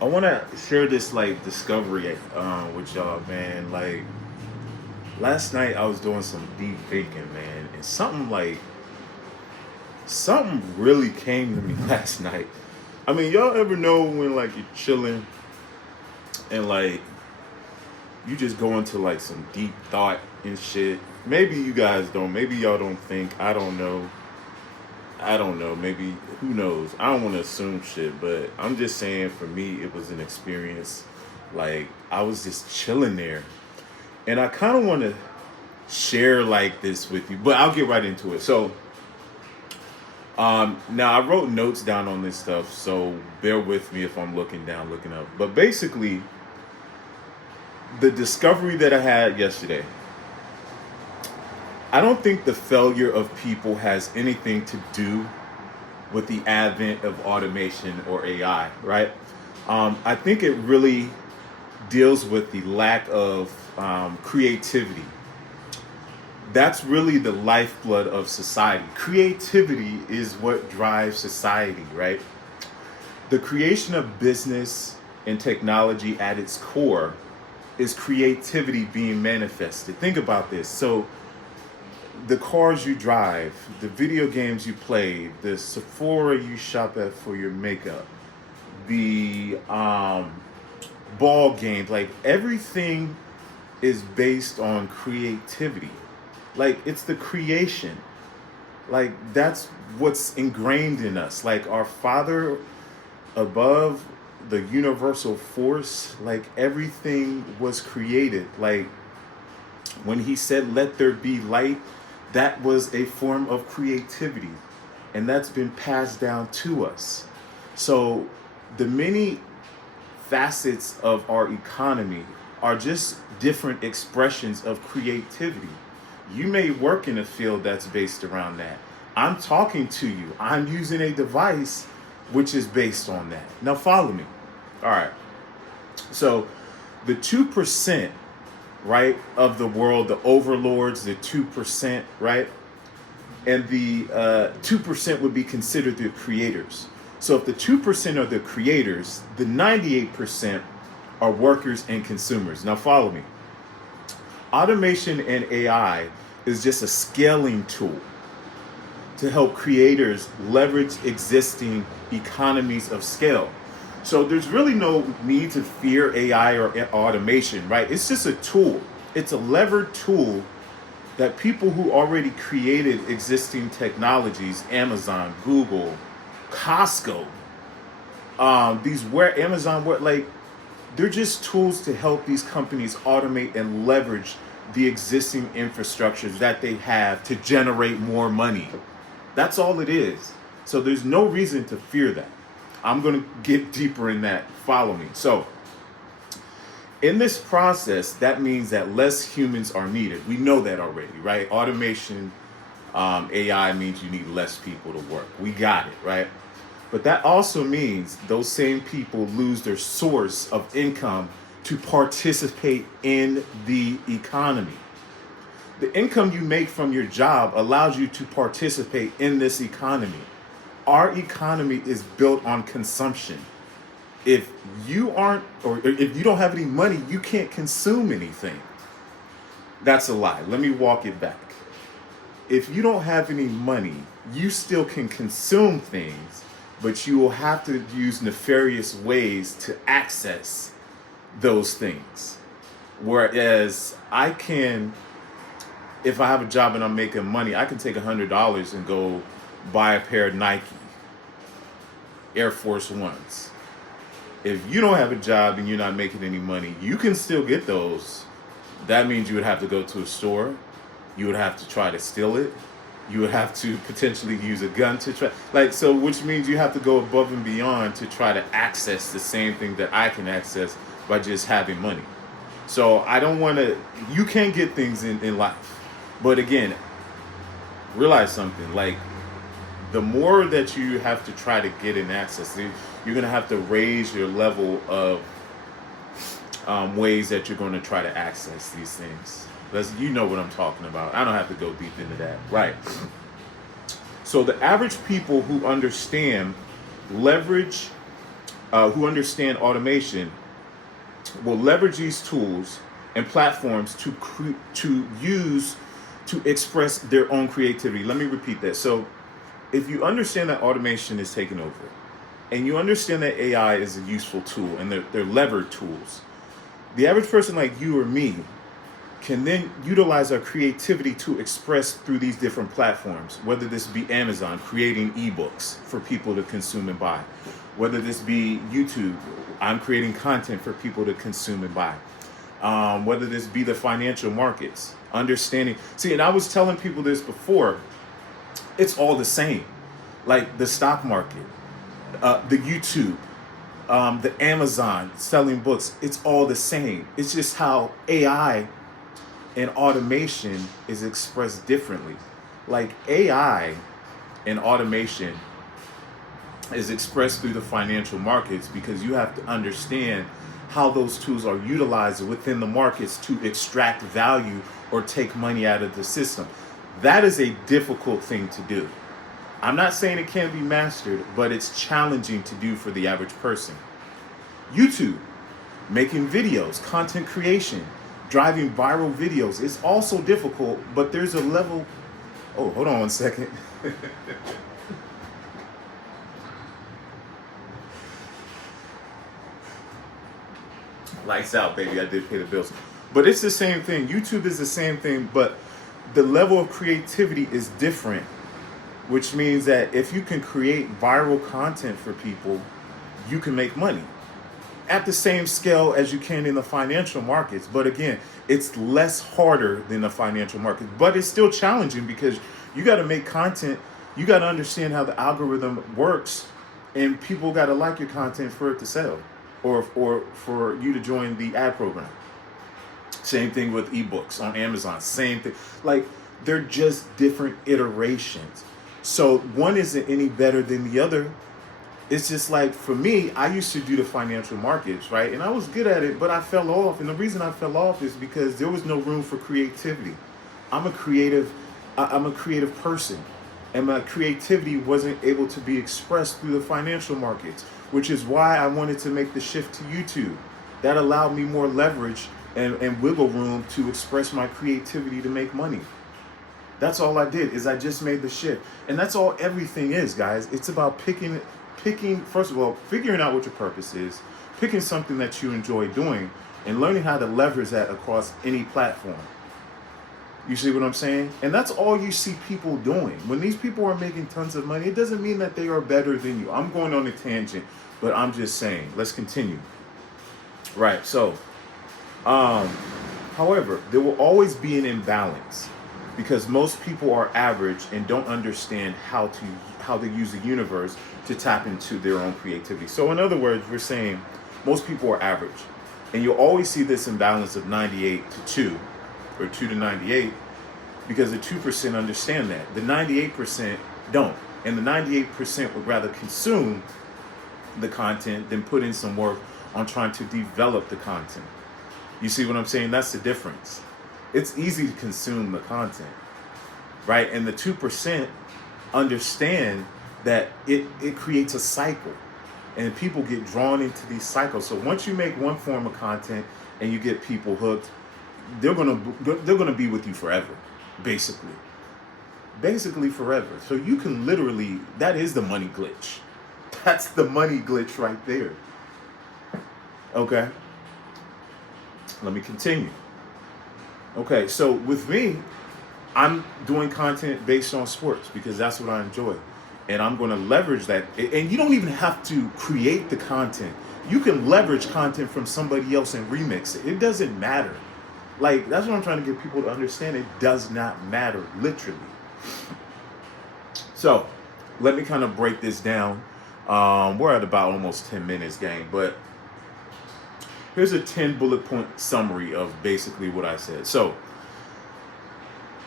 I want to share this like discovery with y'all, man. Like last night, I was doing some deep thinking, man, and something really came to me last night. I mean, y'all ever know when like you're chilling and like you just go into like some deep thought and shit? Maybe you guys don't. Maybe y'all don't think. I don't know. I don't know. Maybe who knows? I don't want to assume shit, but I'm just saying for me, it was an experience. Like I was just chilling there, and I kind of want to share like this with you, but I'll get right into it. So, now I wrote notes down on this stuff, so bear with me if I'm looking down, looking up. But basically, the discovery that I had yesterday, I don't think the failure of people has anything to do with the advent of automation or AI, right? I think it really deals with the lack of creativity. That's really the lifeblood of society. Creativity is what drives society, right? The creation of business and technology at its core is creativity being manifested. Think about this. So, the cars you drive, the video games you play, the Sephora you shop at for your makeup, the ball games, like everything is based on creativity. Like it's the creation. Like that's what's ingrained in us. Like our Father above, the universal force, like everything was created. Like when he said, let there be light, that was a form of creativity. And that's been passed down to us. So the many facets of our economy are just different expressions of creativity. You may work in a field that's based around that. I'm talking to you. I'm using a device which is based on that. Now follow me. All right. So the 2%, right, of the world, the overlords, the 2%, right? And the 2% would be considered the creators. So if the 2% are the creators, the 98% are workers and consumers. Now follow me. Automation and AI is just a scaling tool to help creators leverage existing economies of scale. So there's really no need to fear AI or automation, right? It's just a tool. It's a levered tool that people who already created existing technologies, Amazon, Google, Costco, these where Amazon, where like they're just tools to help these companies automate and leverage the existing infrastructures that they have to generate more money. That's all it is. So there's no reason to fear that. I'm going to get deeper in that. Follow me. So, in this process, that means that less humans are needed. We know that already, right? Automation, AI means you need less people to work. We got it, right? But that also means those same people lose their source of income to participate in the economy. The income you make from your job allows you to participate in this economy. Our economy is built on consumption. If you aren't, or if you don't have any money, you can't consume anything. That's a lie. Let me walk it back. If you don't have any money, you still can consume things, but you will have to use nefarious ways to access those things. Whereas I can, if I have a job and I'm making money, I can take $100 and go buy a pair of Nike Air Force Ones. If you don't have a job and you're not making any money, you can still get those. That means you would have to go to a store. You would have to try to steal it. You would have to potentially use a gun to try, like, so which means you have to go above and beyond to try to access the same thing that I can access by just having money. So I don't want to, you can get things in life. But again, realize something, like the more that you have to try to get in access, you're going to have to raise your level of ways that you're going to try to access these things. You know what I'm talking about. I don't have to go deep into that. Right. So the average people who understand leverage who understand automation will leverage these tools and platforms to use to express their own creativity. Let me repeat that. So, if you understand that automation is taking over, and you understand that AI is a useful tool and they're levered tools, the average person like you or me can then utilize our creativity to express through these different platforms, whether this be Amazon creating ebooks for people to consume and buy, whether this be YouTube, I'm creating content for people to consume and buy, whether this be the financial markets, understanding. See, and I was telling people this before, it's all the same. Like the stock market, the YouTube, the Amazon selling books, it's all the same. It's just how AI and automation is expressed differently. Like AI and automation is expressed through the financial markets because you have to understand how those tools are utilized within the markets to extract value or take money out of the system. That is a difficult thing to do. I'm not saying it can't be mastered, but it's challenging to do for the average person. YouTube, making videos, content creation, driving viral videos is also difficult, but there's a level. Oh, hold on one second. Lights out, baby. I did pay the bills. But it's the same thing. YouTube is the same thing, but the level of creativity is different, which means that if you can create viral content for people, you can make money at the same scale as you can in the financial markets. But again, it's less harder than the financial market, but it's still challenging because you got to make content. You got to understand how the algorithm works, and people got to like your content for it to sell, or for you to join the ad program. Same thing with ebooks on Amazon. Same thing. Like, they're just different iterations. So one isn't any better than the other. It's just like, for me, I used to do the financial markets, right? And I was good at it, but I fell off. And the reason I fell off is because there was no room for creativity. I'm a creative person. And my creativity wasn't able to be expressed through the financial markets, which is why I wanted to make the shift to YouTube. That allowed me more leverage and wiggle room to express my creativity to make money. That's all I did, is I just made the shift. And that's all everything is, guys. It's about picking, first of all, figuring out what your purpose is, picking something that you enjoy doing, and learning how to leverage that across any platform. You see what I'm saying? And that's all you see people doing. When these people are making tons of money, it doesn't mean that they are better than you. I'm going on a tangent, but I'm just saying. Let's continue. Right, so, however, there will always be an imbalance because most people are average and don't understand how to use the universe to tap into their own creativity. So in other words, we're saying most people are average. And you'll always see this imbalance of 98 to 2 or 2 to 98 because the 2% understand that. The 98% don't. And the 98% would rather consume the content than put in some work on trying to develop the content. You see what I'm saying? That's the difference. It's easy to consume the content, right? And the 2% understand that it creates a cycle, and people get drawn into these cycles. So once you make one form of content and you get people hooked, they're gonna be with you forever, basically forever. So you can literally, that is the money glitch. That's the money glitch right there. Okay. Let me continue. Okay, so with me, I'm doing content based on sports because that's what I enjoy. And I'm going to leverage that. And you don't even have to create the content. You can leverage content from somebody else and remix it. It doesn't matter. Like, that's what I'm trying to get people to understand. It does not matter, literally. So, let me kind of break this down. We're at about almost 10 minutes, gang. But here's a 10 bullet point summary of basically what I said. So,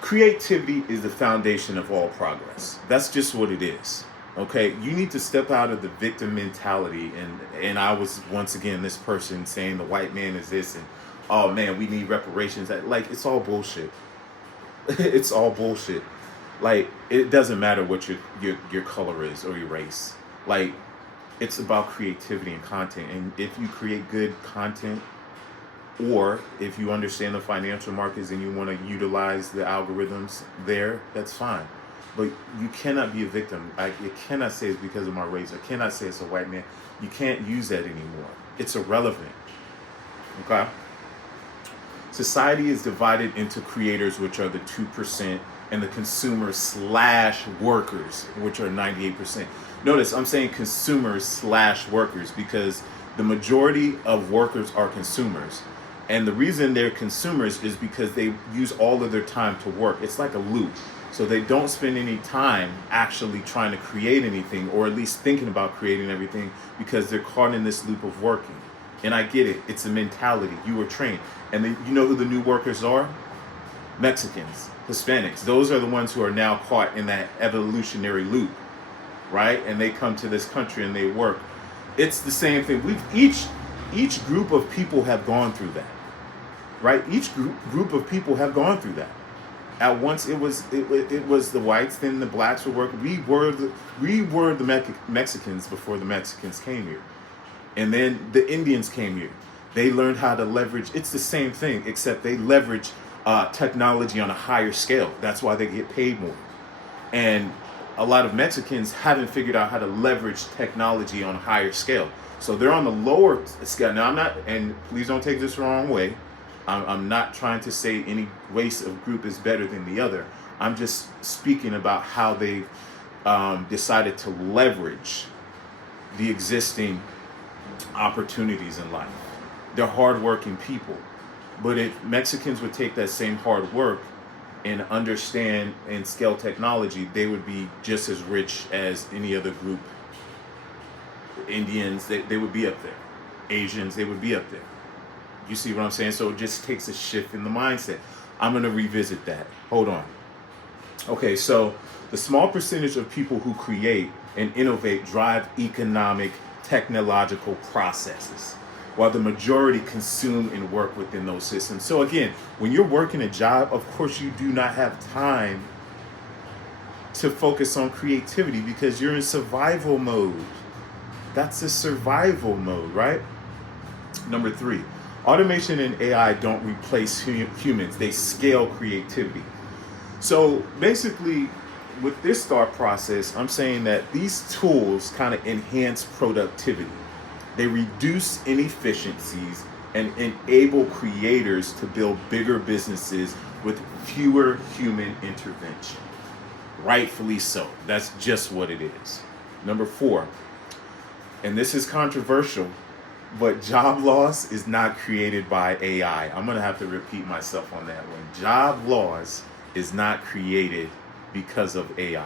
creativity is the foundation of all progress. That's just what it is. Okay, you need to step out of the victim mentality, and I was once again this person saying the white man is this, and oh man, we need reparations. Like, it's all bullshit. It's all bullshit. Like, it doesn't matter what your color is or your race. Like, It's about creativity and content. And if you create good content, or if you understand the financial markets and you want to utilize the algorithms there, that's fine. But you cannot be a victim. You cannot say it's because of my race. I cannot say it's a white man. You can't use that anymore. It's irrelevant. Okay? Society is divided into creators, which are the 2%, and the consumers slash workers, which are 98%. Notice I'm saying consumers slash workers because the majority of workers are consumers. And the reason they're consumers is because they use all of their time to work. It's like a loop. So they don't spend any time actually trying to create anything, or at least thinking about creating everything, because they're caught in this loop of working. And I get it. It's a mentality. You were trained. And then you know who the new workers are? Mexicans, Hispanics. Those are the ones who are now caught in that evolutionary loop, right? And they come to this country and they work. It's the same thing. Each group of people have gone through that, right? Each group of people have gone through that. At once it was the whites, then the blacks were working. We were the Mexicans before the Mexicans came here, and then the Indians came here. They learned how to leverage. It's the same thing, except they leverage technology on a higher scale. That's why they get paid more. And a lot of Mexicans haven't figured out how to leverage technology on a higher scale. So they're on the lower scale. Now, I'm not, and please don't take this the wrong way. I'm not trying to say any race of group is better than the other. I'm just speaking about how they decided to leverage the existing opportunities in life. They're hardworking people. But if Mexicans would take that same hard work and understand and scale technology, they would be just as rich as any other group. Indians, they would be up there. Asians, they would be up there. You see what I'm saying? So it just takes a shift in the mindset. I'm going to revisit that. Hold on. Okay, so the small percentage of people who create and innovate drive economic, technological processes, while the majority consume and work within those systems. So again, when you're working a job, of course you do not have time to focus on creativity because you're in survival mode. That's a survival mode, right? Number 3, automation and AI don't replace humans. They scale creativity. So basically, with this thought process, I'm saying that these tools kind of enhance productivity. They reduce inefficiencies and enable creators to build bigger businesses with fewer human intervention. Rightfully so. That's just what it is. Number 4, and this is controversial, but job loss is not created by AI. I'm going to have to repeat myself on that one. Job loss is not created because of AI.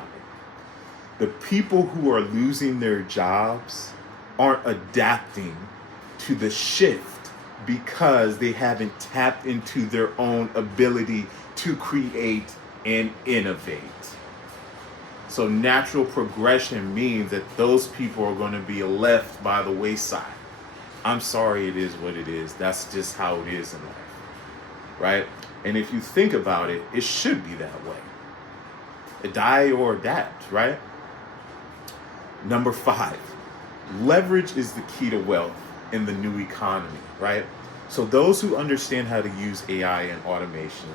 The people who are losing their jobs aren't adapting to the shift because they haven't tapped into their own ability to create and innovate. So natural progression means that those people are going to be left by the wayside. I'm sorry, it is what it is. That's just how it is in life, right? And if you think about it, it should be that way. Die or adapt, right? Number 5, leverage is the key to wealth in the new economy, right? So those who understand how to use AI and automation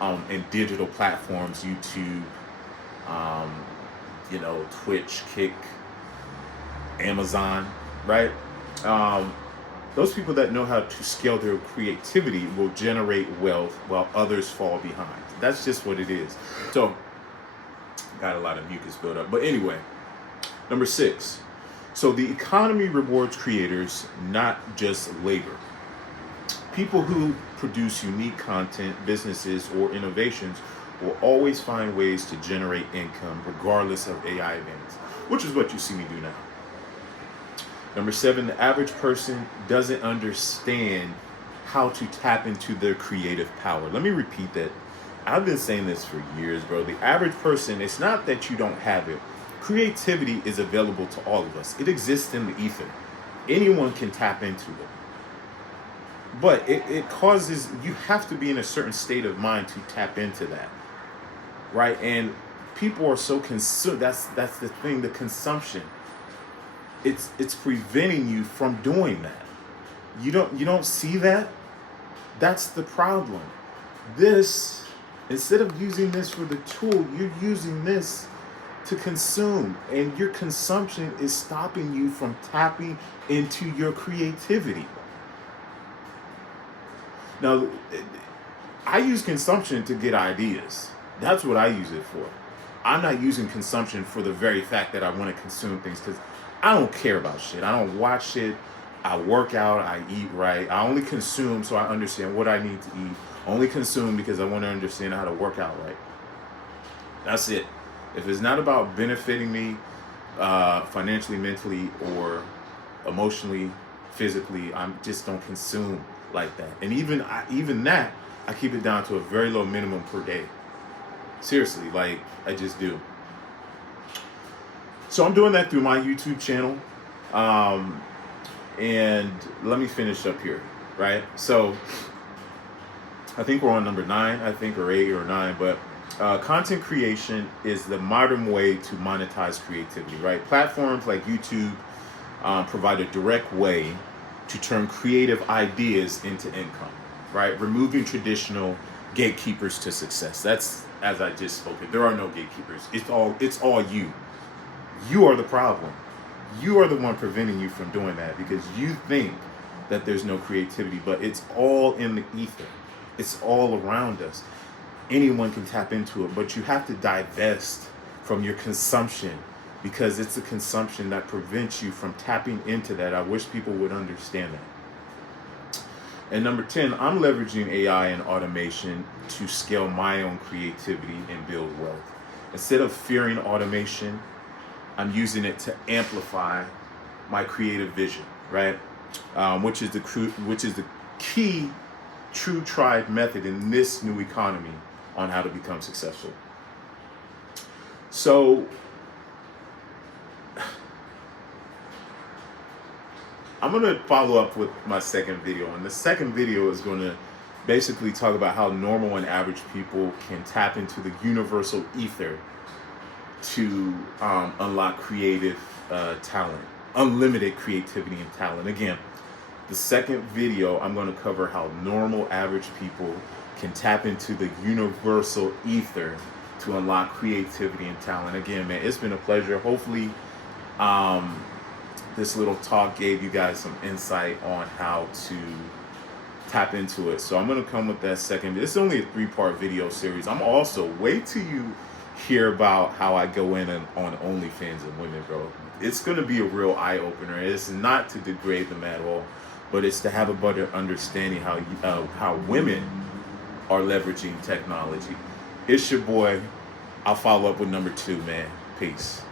and digital platforms, YouTube, Twitch, Kick, Amazon, right? Those people that know how to scale their creativity will generate wealth while others fall behind. That's just what it is. So, got a lot of mucus built up. But anyway, number 6. So the economy rewards creators, not just labor. People who produce unique content, businesses, or innovations will always find ways to generate income regardless of AI advances, which is what you see me do now. Number 7, the average person doesn't understand how to tap into their creative power. Let me repeat that. I've been saying this for years, bro. The average person, it's not that you don't have it. Creativity is available to all of us. It exists in the ether. Anyone can tap into it. But it causes, you have to be in a certain state of mind to tap into that, right? And people are so consumed. That's the thing, the consumption. it's preventing you from doing that. You don't see that? That's the problem. This, instead of using this for the tool, you're using this to consume, and your consumption is stopping you from tapping into your creativity. Now, I use consumption to get ideas. That's what I use it for. I'm not using consumption for the very fact that I want to consume things, because I don't care about shit. I don't watch shit. I work out. I eat right. I only consume so I understand what I need to eat. I only consume because I want to understand how to work out right. That's it. If it's not about benefiting me financially, mentally, or emotionally, physically, I just don't consume like that. And even that, I keep it down to a very low minimum per day. Seriously, like, I just do. So I'm doing that through my YouTube channel. And let me finish up here, right? So I think we're on number 9, I think, or 8 or 9, but content creation is the modern way to monetize creativity, right? Platforms like YouTube provide a direct way to turn creative ideas into income, right? Removing traditional gatekeepers to success. That's, as I just spoke, there are no gatekeepers. It's all you. You are the problem. You are the one preventing you from doing that, because you think that there's no creativity, but it's all in the ether. It's all around us. Anyone can tap into it, but you have to divest from your consumption, because it's the consumption that prevents you from tapping into that. I wish people would understand that. And number 10, I'm leveraging AI and automation to scale my own creativity and build wealth. Instead of fearing automation, I'm using it to amplify my creative vision, right? Which is the key, true tried method in this new economy on how to become successful. So I'm going to follow up with my second video. And the second video is going to basically talk about how normal and average people can tap into the universal ether to unlock creative talent, unlimited creativity and talent. Again, the second video, I'm going to cover how normal, average people can tap into the universal ether to unlock creativity and talent. Again, man, it's been a pleasure. Hopefully, this little talk gave you guys some insight on how to tap into it. So I'm going to come with that second. This is only a 3-part video series. I'm also, wait till you hear about how I go in and on OnlyFans and women, bro. It's going to be a real eye-opener. It's not to degrade them at all, but it's to have a better understanding how women are leveraging technology. It's your boy. I'll follow up with number 2, man. Peace.